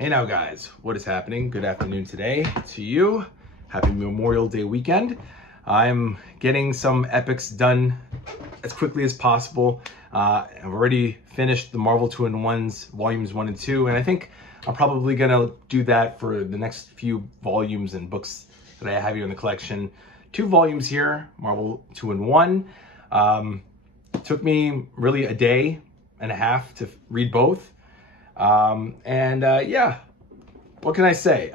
Hey now guys, what is happening? Good afternoon today to you. Happy Memorial Day weekend. I'm getting some epics done as quickly as possible. I've already finished the Marvel 2-in-1s, volumes 1 and 2, and I think I'm probably gonna do that for the next few volumes and books that I have here in the collection. 2 volumes here, Marvel 2-in-1. Took me really a day and a half to read both. Yeah, what can I say?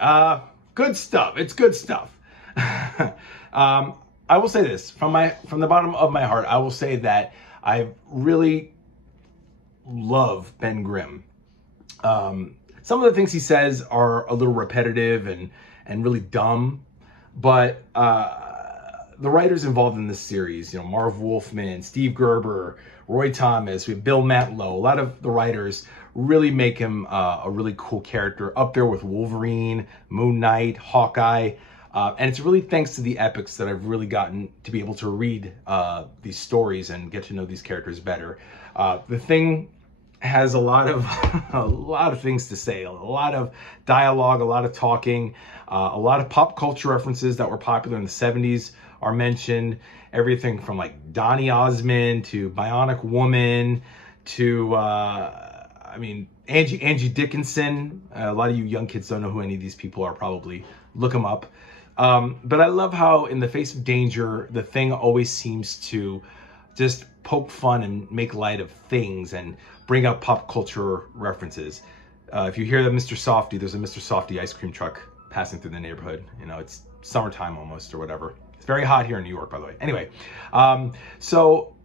Good stuff. It's good stuff. I will say this from the bottom of my heart. I will say that I really love Ben Grimm. Some of the things he says are a little repetitive and really dumb, but the writers involved in this series, you know, Marv Wolfman, Steve Gerber, Roy Thomas, we have Bill Mantlo, a lot of the writers really make him a really cool character, up there with Wolverine, Moon Knight, Hawkeye. And it's really thanks to the epics that I've really gotten to be able to read these stories and get to know these characters better. The Thing has a lot of things to say, a lot of dialogue, a lot of talking, a lot of pop culture references that were popular in the 70s are mentioned. Everything from like Donny Osmond to Bionic Woman to Angie Dickinson. A lot of you young kids don't know who any of these people are, probably. Look them up. But I love how in the face of danger, the Thing always seems to just poke fun and make light of things and bring up pop culture references. If you hear that Mr. Softy, there's a Mr. Softy ice cream truck passing through the neighborhood. You know, it's summertime almost or whatever. It's very hot here in New York, by the way. Anyway, so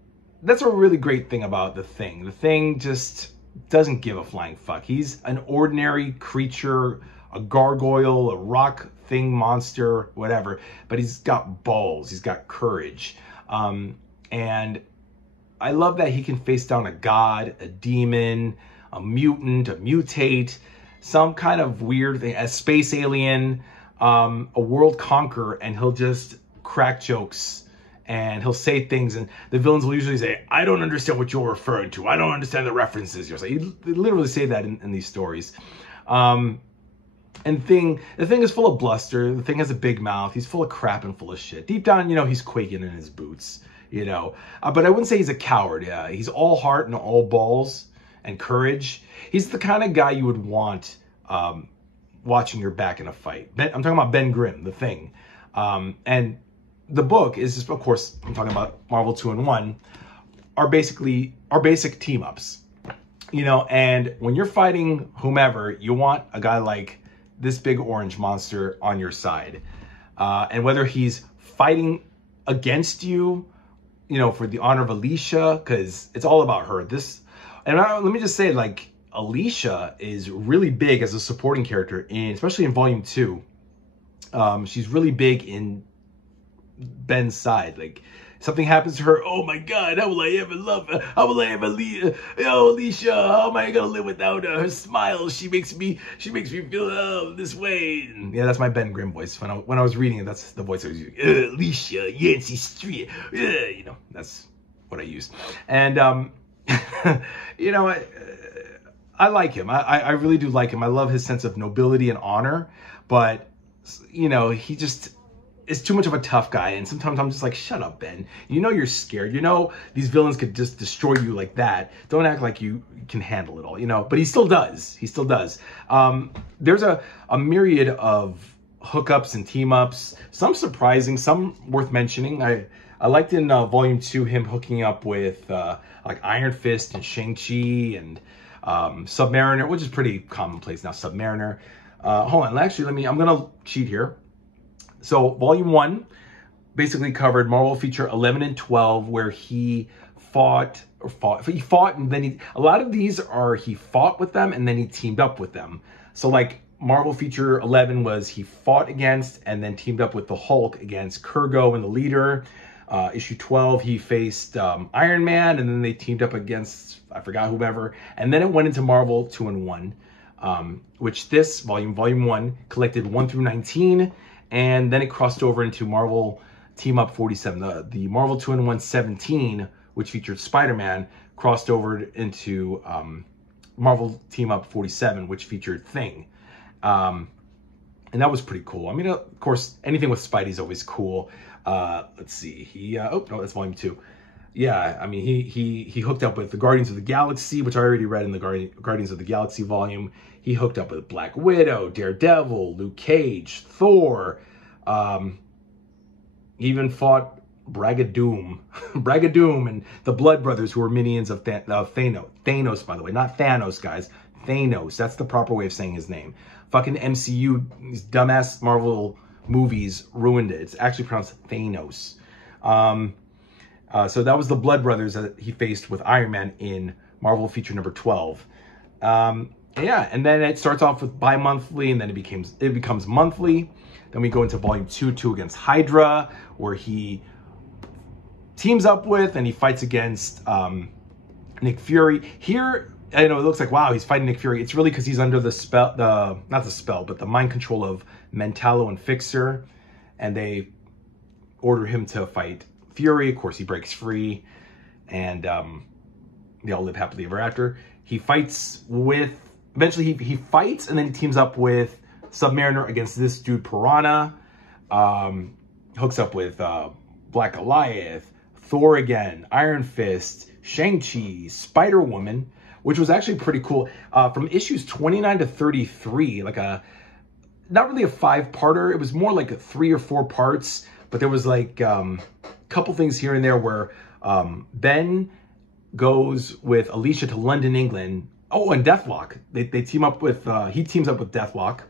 that's a really great thing about The Thing. The Thing just doesn't give a flying fuck. He's an ordinary creature, a gargoyle, a rock thing monster, whatever, but he's got balls, he's got courage. And I love that he can face down a god, a demon, a mutant, a mutate, some kind of weird thing, a space alien, a world conqueror, and he'll just crack jokes and he'll say things, and the villains will usually say, I don't understand what you're referring to. I don't understand the references you're saying. They literally say that in these stories. And the Thing is full of bluster. The Thing has a big mouth. He's full of crap and full of shit. Deep down, you know, he's quaking in his boots, you know. But I wouldn't say he's a coward. Yeah, he's all heart and all balls and courage. He's the kind of guy you would want watching your back in a fight. I'm talking about Ben Grimm, The Thing. And the book is just, of course, I'm talking about Marvel 2-in-1, are basic team-ups. You know, and when you're fighting whomever, you want a guy like this big orange monster on your side. And whether he's fighting against you, you know, for the honor of Alicia, because it's all about her. Let me just say, like, Alicia is really big as a supporting character, especially in Volume 2. She's really big in Ben's side. Like, something happens to her, oh my God, how will I ever love her? How will I ever leave? Oh, Alicia, how am I gonna live without her? Her smile, she makes me feel this way. And yeah, that's my Ben Grimm voice. When I was reading it, that's the voice I was using. Alicia, Yancey Street. You know, that's what I used. And you know, I like him. I really do like him. I love his sense of nobility and honor, but you know, he just is too much of a tough guy, and sometimes I'm just like, shut up, Ben. You know you're scared. You know these villains could just destroy you like that. Don't act like you can handle it all, you know? But he still does. He still does. There's a myriad of hookups and team-ups, some surprising, some worth mentioning. I liked in Volume 2 him hooking up with like Iron Fist and Shang-Chi and Submariner, which is pretty commonplace now, Submariner. Hold on, actually, I'm gonna cheat here. So Volume 1 basically covered Marvel Feature 11 and 12, where he fought, and then a lot of these are he fought with them and then he teamed up with them. So like Marvel Feature 11 was he fought against and then teamed up with the Hulk against Kurgo and the Leader. Issue 12, he faced Iron Man, and then they teamed up against, I forgot whoever. And then it went into Marvel 2-in-1, which this Volume 1 collected 1 through 19. And then it crossed over into Marvel Team Up 47. The Marvel 2-in-1 17, which featured Spider-Man, crossed over into Marvel Team Up 47, which featured Thing. And that was pretty cool. I mean, of course, anything with Spidey is always cool. Let's see. Oh, no, that's volume 2. Yeah, I mean, he hooked up with the Guardians of the Galaxy, which I already read in the Guardians of the Galaxy volume. He hooked up with Black Widow, Daredevil, Luke Cage, Thor. He even fought Brigadoon and the Blood Brothers, who were minions of Thanos. Thanos, by the way, not Thanos, guys. Thanos. That's the proper way of saying his name. Fucking MCU, these dumbass Marvel movies ruined it. It's actually pronounced Thanos. So that was the Blood Brothers that he faced with Iron Man in Marvel feature number 12. Yeah, and then it starts off with bi-monthly, and then it becomes monthly. Then we go into volume 2 against Hydra, where he teams up with and he fights against Nick Fury. Here, I know it looks like, wow, he's fighting Nick Fury. It's really because he's under the spell, not the spell, but the mind control of Mentallo and Fixer, and they order him to fight Fury. Of course, he breaks free, and they all live happily ever after. He fights with, eventually he fights, and then he teams up with Submariner against this dude Piranha. Hooks up with Black Goliath, Thor again, Iron Fist, Shang-Chi, Spider-Woman, which was actually pretty cool. From issues 29 to 33, like not really a 5-parter. It was more like 3 or 4 parts, but there was like couple things here and there where Ben goes with Alicia to London, England. Oh, and Deathlock. They team up with, he teams up with Deathlock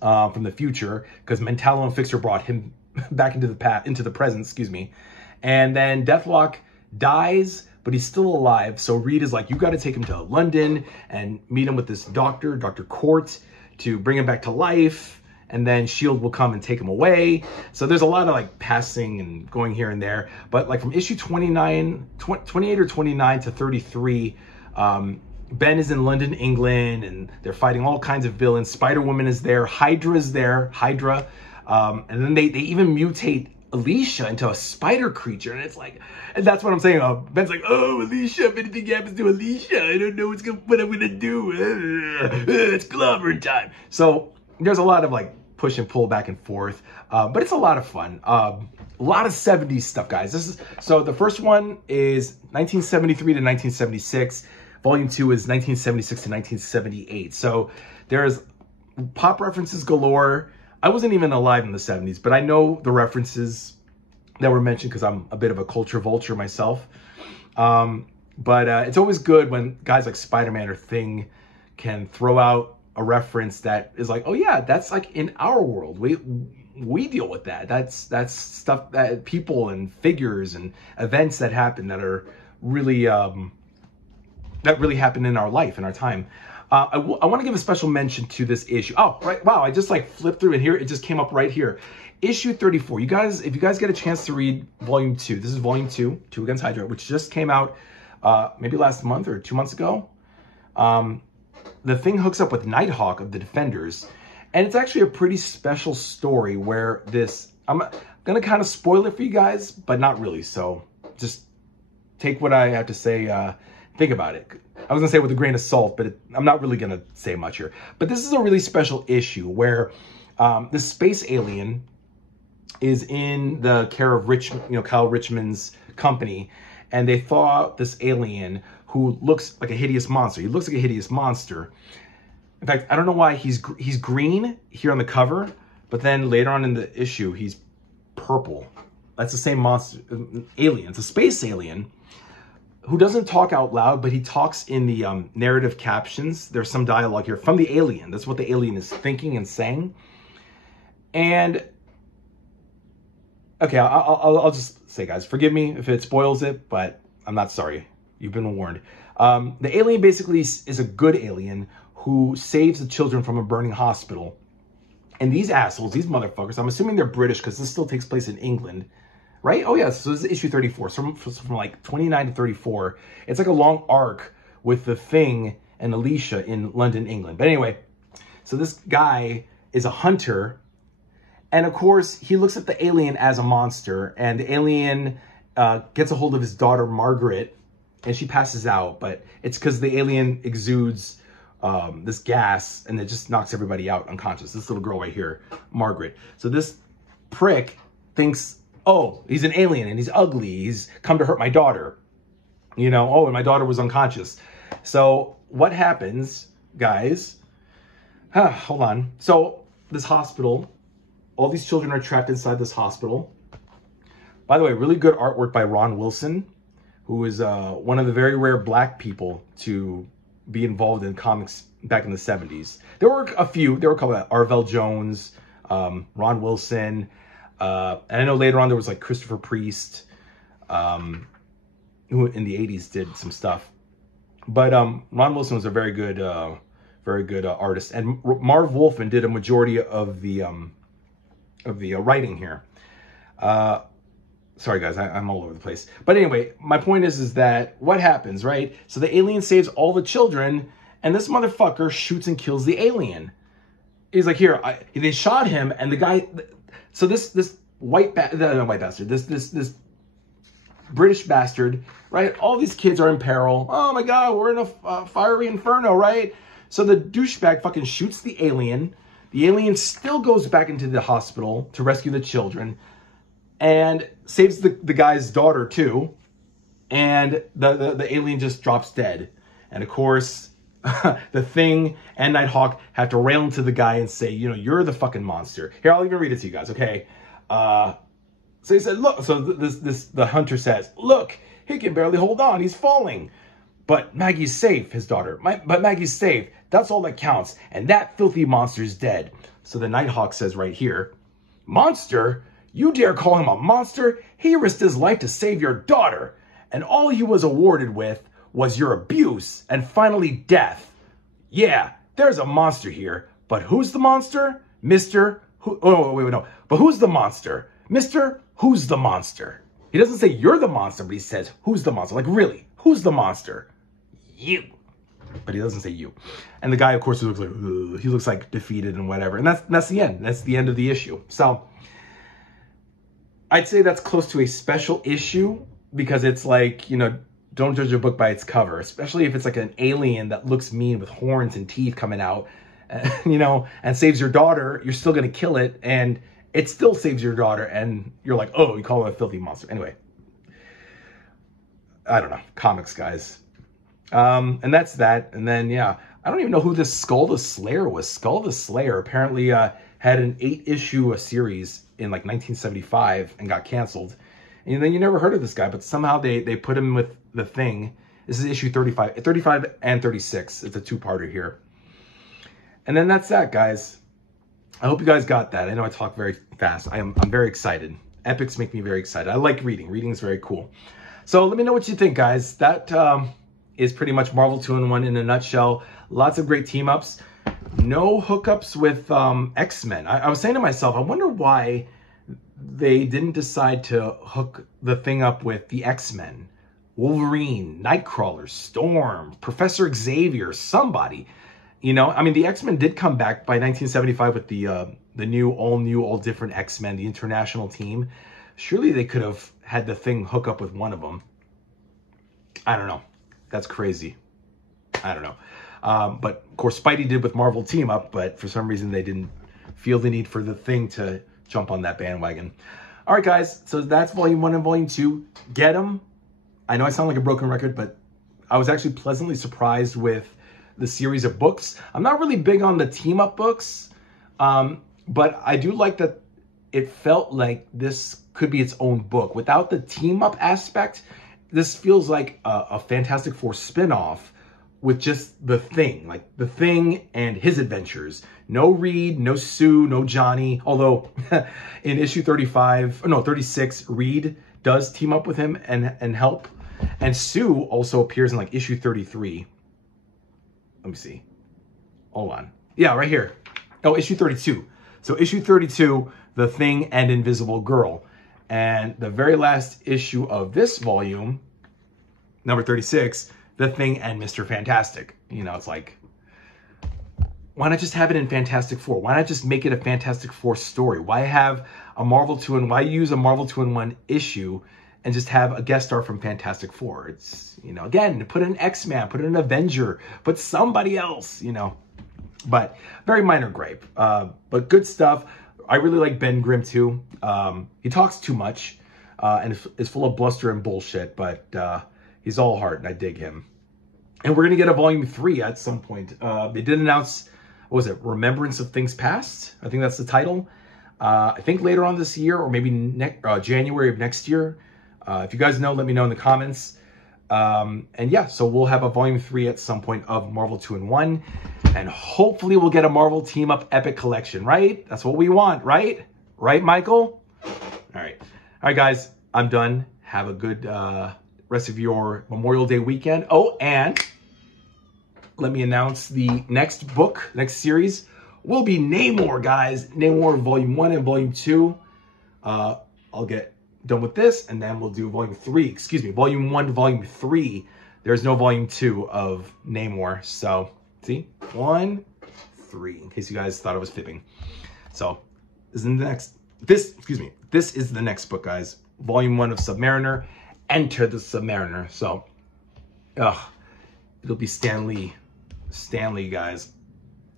from the future, because Mentallo and Fixer brought him back into the present, excuse me. And then Deathlock dies, but he's still alive. So Reed is like, you got to take him to London and meet him with this doctor, Dr. Court, to bring him back to life. And then S.H.I.E.L.D. will come and take him away. So there's a lot of like passing and going here and there. But like from issue 28 or 29 to 33, Ben is in London, England, and they're fighting all kinds of villains. Spider-Woman is there. Hydra is there. And then they even mutate Alicia into a spider creature. And it's like, and that's what I'm saying. Ben's like, oh, Alicia, if anything happens to Alicia, I don't know what I'm going to do. It's clobbering time. So there's a lot of like push and pull back and forth. But it's a lot of fun. A lot of 70s stuff, guys. So the first one is 1973 to 1976. Volume 2 is 1976 to 1978. So there's pop references galore. I wasn't even alive in the 70s, but I know the references that were mentioned because I'm a bit of a culture vulture myself. But it's always good when guys like Spider-Man or Thing can throw out a reference that is like, oh yeah, that's like in our world. We deal with that. That's stuff that people and figures and events that happen that are really that really happened in our life, in our time. I want to give a special mention to this issue. Oh, right. Wow. I just like flipped through and here it just came up right here. Issue 34. You guys, if you guys get a chance to read volume 2, this is volume 2 Against Hydra, which just came out maybe last month or 2 months ago. The Thing hooks up with Nighthawk of the Defenders. And it's actually a pretty special story where I'm going to kind of spoil it for you guys, but not really. So just take what I have to say. Think about it. I was going to say with a grain of salt, but I'm not really going to say much here. But this is a really special issue where this space alien is in the care of Kyle Richmond's company. And they thaw out this alien who looks like a hideous monster. He looks like a hideous monster. In fact, I don't know why he's green here on the cover, but then later on in the issue, he's purple. That's the same monster, alien. It's a space alien who doesn't talk out loud, but he talks in the narrative captions. There's some dialogue here from the alien. That's what the alien is thinking and saying. And, okay, I'll just say, guys, forgive me if it spoils it, but I'm not sorry. You've been warned. The alien basically is a good alien who saves the children from a burning hospital. And these assholes, these motherfuckers, I'm assuming they're British because this still takes place in England, right? Oh, yeah, so this is issue 34. So from like 29 to 34, it's like a long arc with the Thing and Alicia in London, England. But anyway, so this guy is a hunter. And of course, he looks at the alien as a monster. And the alien gets a hold of his daughter, Margaret, and she passes out, but it's because the alien exudes this gas, and it just knocks everybody out unconscious. This little girl right here, Margaret. So this prick thinks, oh, he's an alien and he's ugly. He's come to hurt my daughter. You know, oh, and my daughter was unconscious. So what happens, guys? Hold on. So this hospital, all these children are trapped inside this hospital. By the way, really good artwork by Ron Wilson, who is one of the very rare black people to be involved in comics back in the 70s. There were a few. There were a couple of Arvell Jones, Ron Wilson. And I know later on there was like Christopher Priest, who in the 80s did some stuff. But Ron Wilson was a very good artist, and Marv Wolfman did a majority of the writing here. Sorry guys, I'm all over the place. But anyway, my point is that what happens, right? So the alien saves all the children, and this motherfucker shoots and kills the alien. He's like, here, they shot him, and the guy. So this white bastard, this British bastard, right? All these kids are in peril. Oh my God, we're in a fiery inferno, right? So the douchebag fucking shoots the alien. The alien still goes back into the hospital to rescue the children and saves the guy's daughter too. And the alien just drops dead. And of course, the Thing and Nighthawk have to rail into the guy and say, you know, you're the fucking monster. Here, I'll even read it to you guys, okay? So he said, look, so the hunter says, look, he can barely hold on. He's falling. But Maggie's safe, his daughter. But Maggie's safe. That's all that counts. And that filthy monster's dead. So the Nighthawk says right here, monster? You dare call him a monster? He risked his life to save your daughter. And all he was awarded with was your abuse and finally death. Yeah, there's a monster here. But who's the monster? Mr. Who? Oh, wait, no. But who's the monster? Mr. Who's the monster? He doesn't say you're the monster, but he says, who's the monster? Like, really, who's the monster? You. But he doesn't say you. And the guy, of course, looks like, ugh, he looks like defeated and whatever. And that's the end. That's the end of the issue. So I'd say that's close to a special issue because it's like, you know, don't judge a book by its cover, especially if it's like an alien that looks mean with horns and teeth coming out, you know, and saves your daughter. You're still going to kill it. And it still saves your daughter, and you're like, oh, you call him a filthy monster. Anyway, I don't know. Comics, guys. And that's that. And then, yeah, I don't even know who this Skull the Slayer was. Skull the Slayer apparently had an 8-issue series in like 1975 and got canceled. And then you never heard of this guy, but somehow they put him with the Thing. This is issue 35 and 36. It's a 2-parter here. And then that's that, guys. I hope you guys got that. I know I talk very fast. I'm very excited. Epics make me very excited. I like reading. Reading is very cool. So let me know what you think, guys. That is pretty much Marvel 2-in-1 in a nutshell. Lots of great team-ups. No hookups with X-Men. I was saying to myself, I wonder why they didn't decide to hook the Thing up with the X-Men. Wolverine, Nightcrawler, Storm, Professor Xavier, somebody. You know, I mean, the X-Men did come back by 1975 with the new, all different X-Men, the international team. Surely they could have had the Thing hook up with one of them. I don't know. That's crazy. I don't know. But, of course, Spidey did with Marvel Team Up, but for some reason they didn't feel the need for the Thing to jump on that bandwagon. All right, guys. So that's Volume 1 and Volume 2. Get them. I know I sound like a broken record, but I was actually pleasantly surprised with the series of books. I'm not really big on the team-up books, but I do like that it felt like this could be its own book. Without the team-up aspect, this feels like a Fantastic Four spin-off with just the Thing, like the Thing and his adventures. No Reed, no Sue, no Johnny, although in issue 36, Reed does team up with him and help. And Sue also appears in like issue 33. Let me see. Hold on. Yeah, right here. Oh, issue 32. So issue 32, The Thing and Invisible Girl. And the very last issue of this volume, number 36, The Thing and Mr. Fantastic. You know, it's like, why not just have it in Fantastic Four? Why not just make it a Fantastic Four story? Why have a Marvel 2 and why use a Marvel 2-in-1 issue and just have a guest star from Fantastic Four. It's, you know, again, put an X-Man, put an Avenger, put somebody else, you know. But very minor gripe, but good stuff. I really like Ben Grimm too. He talks too much and is full of bluster and bullshit, but he's all heart and I dig him. And we're going to get a volume 3 at some point. They did announce, what was it? Remembrance of Things Past. I think that's the title. I think later on this year or maybe January of next year. If you guys know, let me know in the comments. And yeah, so we'll have a volume 3 at some point of Marvel 2-in-1. And hopefully we'll get a Marvel Team Up Epic Collection, right? That's what we want, right? Right, Michael? All right. All right, guys, I'm done. Have a good rest of your Memorial Day weekend. Oh, and let me announce the next book, next series will be Namor, guys. Namor Volume 1 and Volume 2. I'll get done with this, and then we'll do Volume 3. Excuse me, Volume 1 to Volume 3. There's no Volume 2 of Namor. So, see? 1, 3, in case you guys thought I was fibbing. So, this is the next book, guys. Volume 1 of Submariner. Enter the Submariner. So, it'll be Stan Lee. Stan Lee, guys.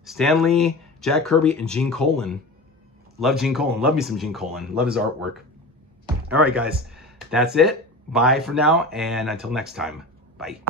Stan Lee, Jack Kirby, and Gene Colan. Love Gene Colan. Love me some Gene Colan. Love his artwork. All right, guys. That's it. Bye for now, and until next time. Bye.